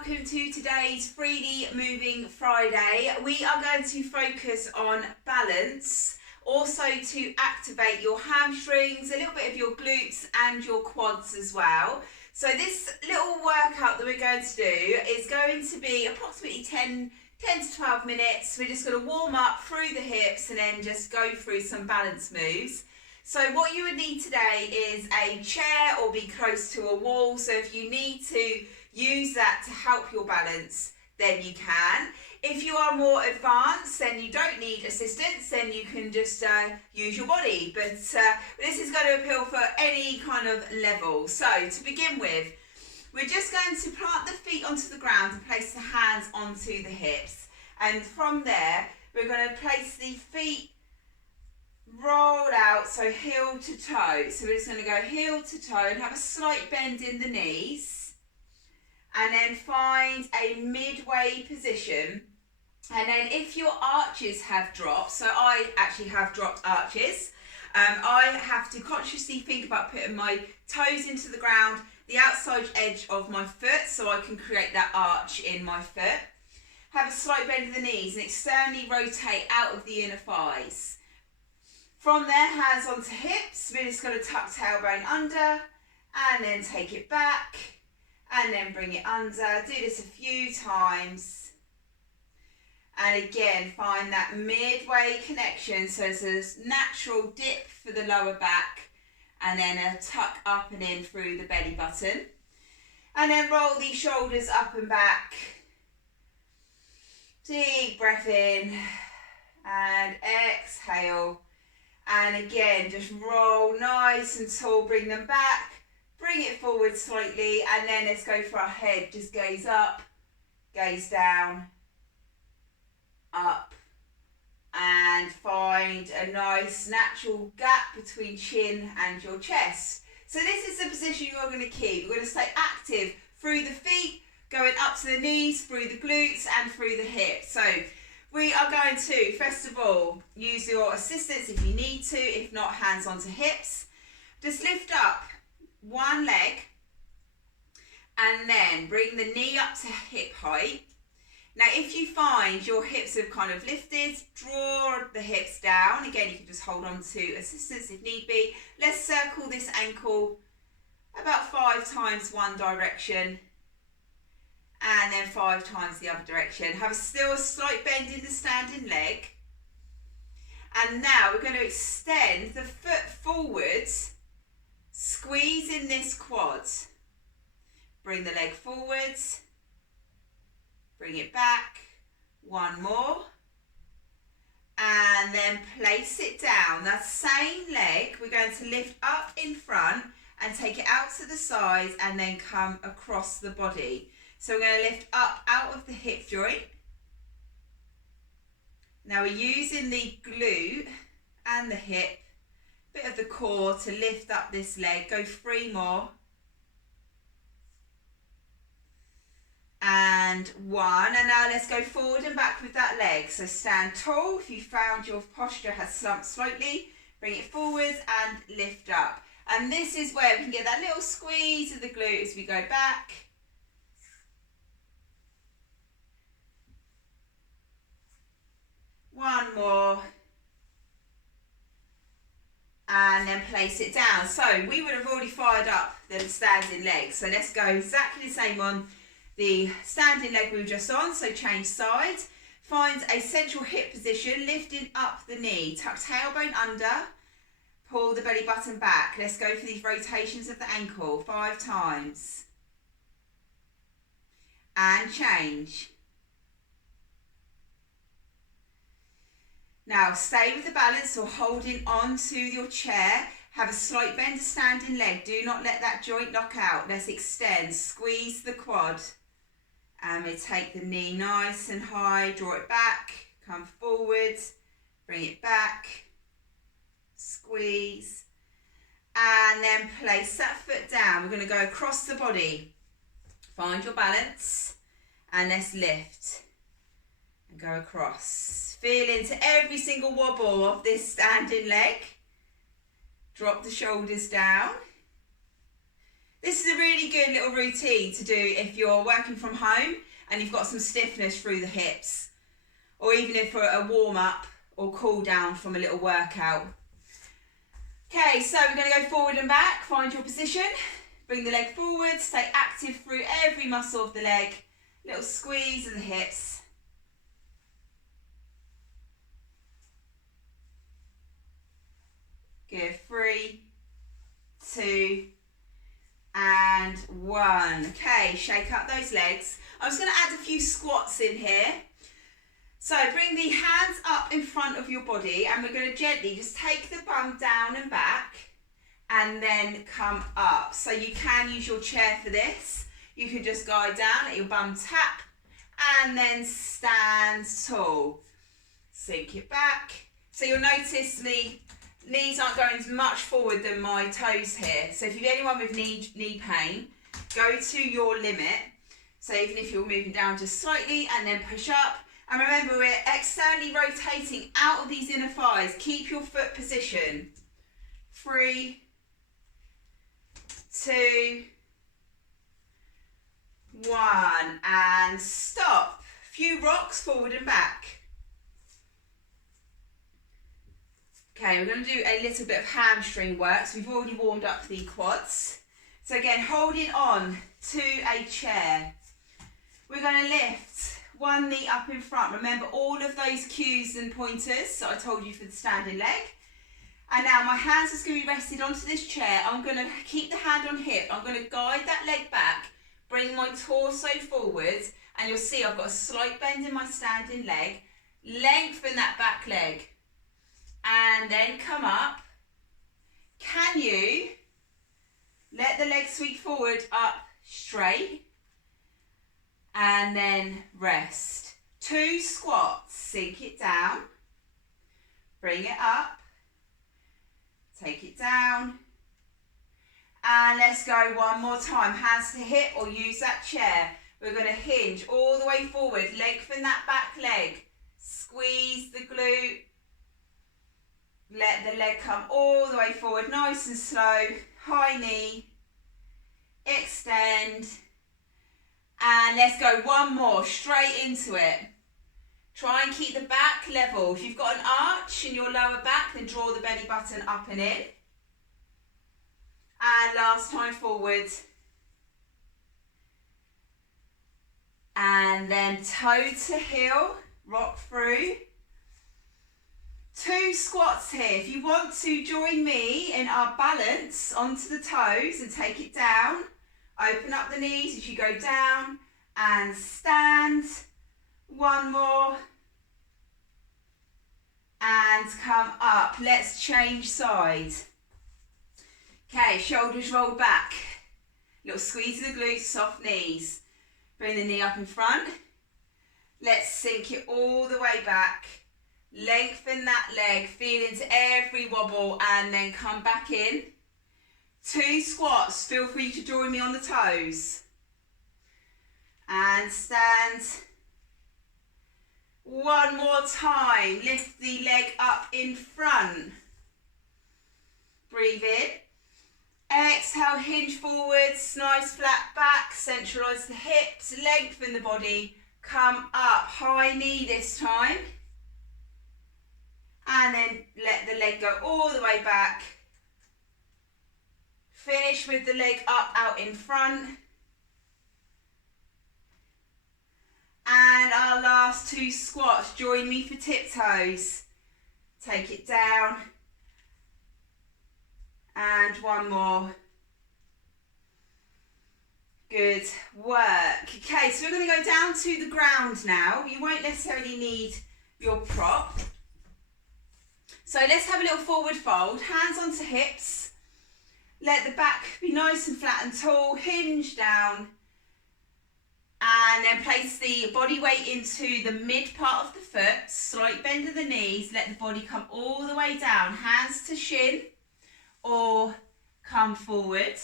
welcome to today's Freely Moving Friday. We are going to focus on balance, also to activate your hamstrings, a little bit of your glutes and your quads as well. So this little workout that we're going to do is going to be approximately 10 to 12 minutes. We're just going to warm up through the hips and then just go through some balance moves. So what you would need today is a chair or be close to a wall. So if you need to use that to help your balance, then you can. If you are more advanced, then you don't need assistance, then you can just use your body. But this is going to appeal for any kind of level. So to begin with, we're just going to plant the feet onto the ground and place the hands onto the hips. And from there, we're going to place the feet rolled out, so heel to toe. So we're just going to go heel to toe and have a slight bend in the knees. And then find a midway position. And then if your arches have dropped, so I actually have dropped arches, I have to consciously think about putting my toes into the ground, the outside edge of my foot, so I can create that arch in my foot. Have a slight bend of the knees and externally rotate out of the inner thighs. From there, hands onto hips. We're just going to tuck tailbone under and then take it back and then bring it under. Do this a few times. And again, find that midway connection. So it's a natural dip for the lower back and then a tuck up and in through the belly button. And then roll these shoulders up and back. Deep breath in and exhale. And again, just roll nice and tall, bring them back, bring it forward slightly, and then let's go for our head. Just gaze up, gaze down, up, and find a nice natural gap between chin and your chest. So this is the position you're going to keep. You're going to stay active through the feet, going up to the knees, through the glutes and through the hips. So we are going to, first of all, use your assistance if you need to, if not, hands onto hips. Just lift up one leg and then bring the knee up to hip height. Now, if you find your hips have kind of lifted, draw the hips down. Again, you can just hold on to assistance if need be. Let's circle this ankle about 5 times one direction. And then 5 times the other direction. Have still a slight bend in the standing leg. And now we're going to extend the foot forwards, squeeze in this quad. Bring the leg forwards, bring it back, one more. And then place it down. That same leg, we're going to lift up in front and take it out to the sides and then come across the body. So we're going to lift up out of the hip joint. Now we're using the glute and the hip, bit of the core to lift up this leg. Go 3 more. And 1. And now let's go forward and back with that leg. So stand tall. If you found your posture has slumped slightly, bring it forward and lift up. And this is where we can get that little squeeze of the glute as we go back. One more, and then place it down. So we would have already fired up the standing leg. So let's go exactly the same on the standing leg we were just on. So change sides. Find a central hip position, lifting up the knee. Tuck tailbone under, pull the belly button back. Let's go for these rotations of the ankle 5 times. And change. Now stay with the balance or holding on to your chair. Have a slight bend to standing leg. Do not let that joint knock out. Let's extend, squeeze the quad. And we take the knee nice and high, draw it back, come forward, bring it back, squeeze. And then place that foot down. We're going to go across the body. Find your balance and let's lift and go across. Feel into every single wobble of this standing leg. Drop the shoulders down. This is a really good little routine to do if you're working from home and you've got some stiffness through the hips, or even if for a warm-up or cool down from a little workout. Okay, so we're going to go forward and back. Find your position. Bring the leg forward. Stay active through every muscle of the leg. Little squeeze of the hips. Good. 3, 2, and 1. Okay, shake up those legs. I'm just going to add a few squats in here. So bring the hands up in front of your body, and we're going to gently just take the bum down and back and then come up. So you can use your chair for this. You can just guide down, let your bum tap, and then stand tall. Sink it back. So you'll notice me knees aren't going as much forward than my toes here. So if you've anyone with knee pain, go to your limit. So even if you're moving down just slightly and then push up. And remember, we're externally rotating out of these inner thighs. Keep your foot position. 3, 2, 1, and stop. Few rocks forward and back. Okay, we're going to do a little bit of hamstring work. So we've already warmed up the quads. So again, holding on to a chair. We're going to lift one knee up in front. Remember all of those cues and pointers that I told you for the standing leg. And now my hands are going to be rested onto this chair. I'm going to keep the hand on hip. I'm going to guide that leg back, bring my torso forward, and you'll see I've got a slight bend in my standing leg. Lengthen that back leg. And then come up. Can you let the leg sweep forward, up, straight, and then rest. 2 squats, sink it down, bring it up, take it down, and let's go one more time. Hands to hip or use that chair. We're going to hinge all the way forward, lengthen that back leg, squeeze the glute, let the leg come all the way forward, nice and slow, high knee, extend, and let's go one more, straight into it. Try and keep the back level. If you've got an arch in your lower back, then draw the belly button up and in. And last time forward. And then toe to heel, rock through. 2 squats here. If you want to join me in our balance onto the toes and take it down, open up the knees as you go down and stand. One more. And come up. Let's change sides. Okay, shoulders roll back. Little squeeze of the glutes, soft knees. Bring the knee up in front. Let's sink it all the way back. Lengthen that leg, feel into every wobble, and then come back in. 2 squats, feel free to join me on the toes. And stand. One more time, lift the leg up in front. Breathe in. Exhale, hinge forwards, nice flat back, centralise the hips, lengthen the body, come up, high knee this time. And then let the leg go all the way back. Finish with the leg up, out in front. And our last 2 squats. Join me for tiptoes. Take it down. And one more. Good work. Okay, so we're going to go down to the ground now. You won't necessarily need your prop. So let's have a little forward fold. Hands onto hips. Let the back be nice and flat and tall. Hinge down. And then place the body weight into the mid part of the foot. Slight bend of the knees. Let the body come all the way down. Hands to shin or come forward.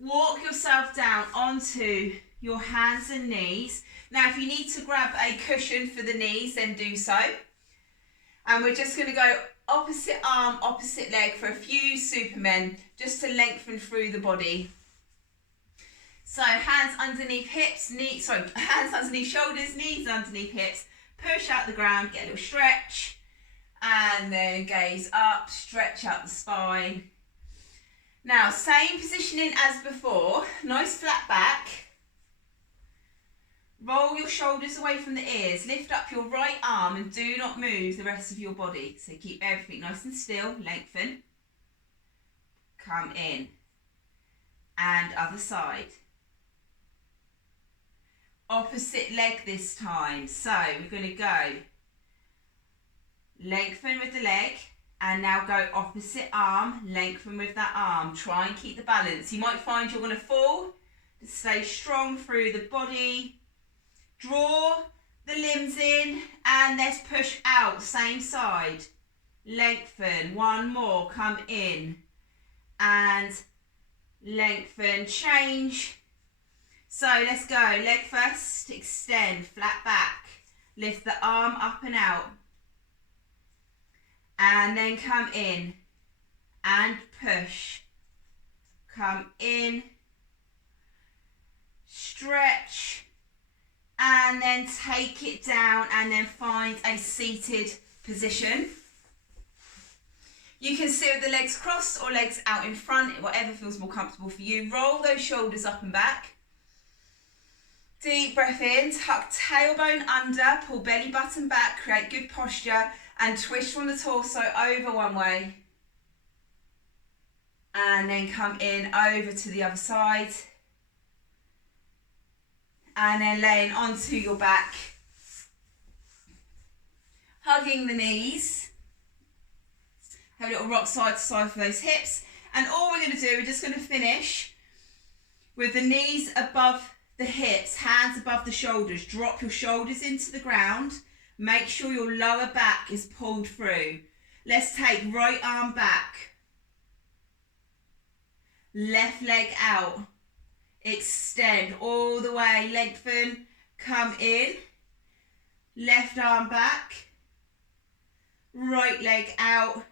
Walk yourself down onto your hands and knees. Now if you need to grab a cushion for the knees, then do so. And we're just going to go opposite arm, opposite leg for a few Supermen, just to lengthen through the body. So hands underneath hips, hands underneath shoulders, knees underneath hips, push out the ground, get a little stretch, and then gaze up, stretch out the spine. Now, same positioning as before, nice flat back. Roll your shoulders away from the ears, lift up your right arm and do not move the rest of your body. So keep everything nice and still, lengthen, come in, and other side. Opposite leg this time. So we're going to go lengthen with the leg and now go opposite arm, lengthen with that arm. Try and keep the balance. You might find you're going to fall. Stay strong through the body. Draw the limbs in and let's push out, same side. Lengthen, one more, come in and lengthen, change. So let's go, leg first, extend, flat back, lift the arm up and out, and then come in and push, come in, stretch, and then take it down and then find a seated position. You can sit with the legs crossed or legs out in front, whatever feels more comfortable for you. Roll those shoulders up and back. Deep breath in, tuck tailbone under, pull belly button back, create good posture and twist from the torso over one way. And then come in over to the other side. And then laying onto your back. Hugging the knees. Have a little rock side to side for those hips. And all we're going to do, we're just going to finish with the knees above the hips, hands above the shoulders. Drop your shoulders into the ground. Make sure your lower back is pulled through. Let's take right arm back. Left leg out. Extend all the way. Lengthen. Come in. Left arm back. Right leg out.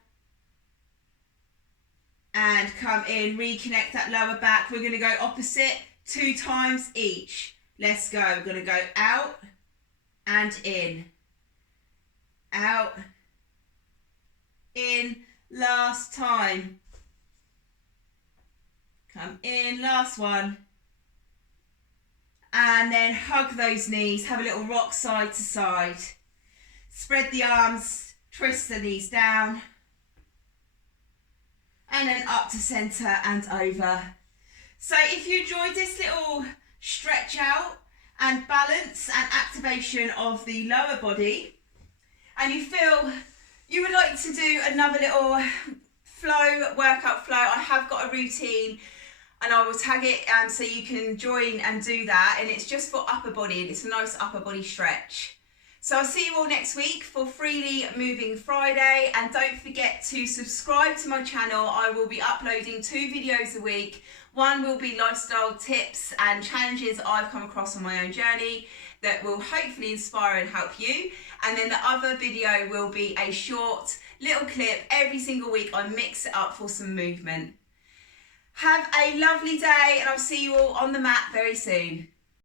And come in. Reconnect that lower back. We're going to go opposite 2 times each. Let's go. We're going to go out and in. Out. In. Last time. Come in. Last one. And then hug those knees. Have a little rock side to side. Spread the arms. Twist the knees down. And then up to centre and over. So if you enjoyed this little stretch out and balance and activation of the lower body, and you feel you would like to do another little workout flow, I have got a routine and I will tag it so you can join and do that, and it's just for upper body and it's a nice upper body stretch. So I'll see you all next week for Freely Moving Friday, and don't forget to subscribe to my channel. I will be uploading 2 videos a week. One will be lifestyle tips and challenges I've come across on my own journey that will hopefully inspire and help you. And then the other video will be a short little clip. Every single week I mix it up for some movement. Have a lovely day and I'll see you all on the mat very soon.